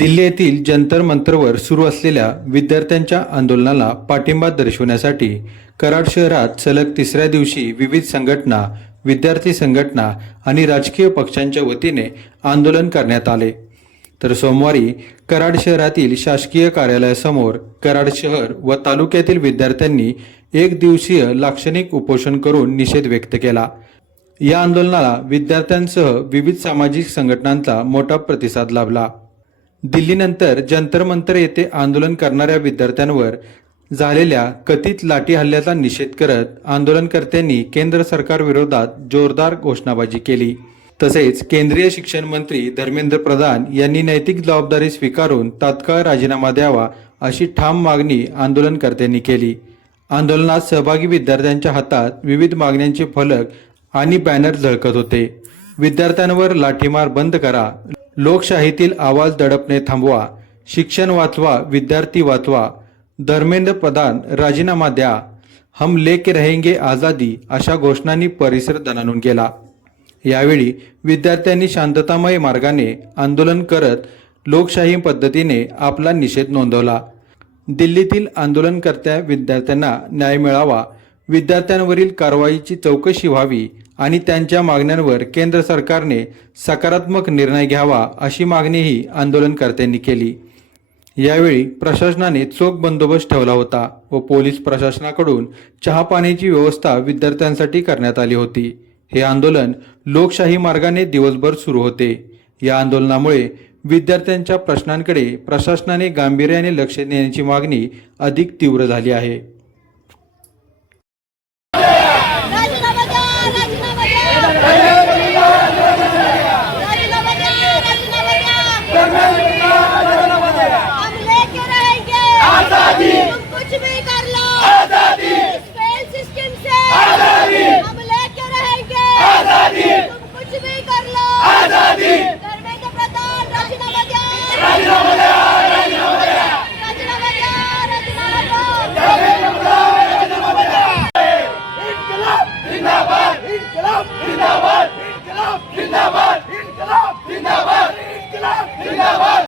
दिल्ली येथील जंतर मंतरवर सुरू असलेल्या विद्यार्थ्यांच्या आंदोलनाला पाठिंबा दर्शवण्यासाठी कराड शहरात सलग तिसऱ्या दिवशी विविध संघटना, विद्यार्थी संघटना आणि राजकीय पक्षांच्या वतीने आंदोलन करण्यात आले। तर सोमवारी कराड शहरातील शासकीय कार्यालयासमोर कराड शहर व तालुक्यातील विद्यार्थ्यांनी एक दिवसीय लाक्षणिक उपोषण करून निषेध व्यक्त केला। या आंदोलनाला विद्यार्थ्यांसह विविध सामाजिक संघटनांचा मोठा प्रतिसाद लाभला। दिल्लीनंतर जंतर मंतर येथे आंदोलन करणाऱ्या विद्यार्थ्यांवर झालेल्या कथित लाठी हल्ल्याचा निषेध करत आंदोलनकर्त्यांनी केंद्र सरकार विरोधात जोरदार घोषणाबाजी केली। तसेच केंद्रीय शिक्षण मंत्री धर्मेंद्र प्रधान यांनी नैतिक जबाबदारी स्वीकारून तात्काळ राजीनामा द्यावा अशी ठाम मागणी आंदोलनकर्त्यांनी केली। आंदोलनात सहभागी विद्यार्थ्यांच्या हातात विविध मागण्यांचे फलक आणि बॅनर झळकत होते। विद्यार्थ्यांवर लाठीमार बंद करा, लोकशाहीतील आवाज दडपणे थांबवा, शिक्षण वाचवा, विद्यार्थी वाचवा, धर्मेंद्र प्रधान राजीनामा द्या, हम लेके रहेंगे आझादी अशा घोषणांनी परिसर दणाणून गेला। यावेळी विद्यार्थ्यांनी शांततामय मार्गाने आंदोलन करत लोकशाही पद्धतीने आपला निषेध नोंदवला। दिल्लीतील आंदोलनकर्त्या विद्यार्थ्यांना न्याय मिळावा, विद्यार्थ्यांवरील कारवाईची चौकशी व्हावी आणि त्यांच्या मागण्यांवर केंद्र सरकारने सकारात्मक निर्णय घ्यावा अशी मागणीही आंदोलनकर्त्यांनी केली। यावेळी प्रशासनाने चोख बंदोबस्त ठेवला होता व पोलीस प्रशासनाकडून चहा पाण्याची व्यवस्था विद्यार्थ्यांसाठी करण्यात आली होती। हे आंदोलन लोकशाही मार्गाने दिवसभर सुरू होते। या आंदोलनामुळे विद्यार्थ्यांच्या प्रश्नांकडे प्रशासनाने गांभीर्याने लक्ष देण्याची मागणी अधिक तीव्र झाली आहे।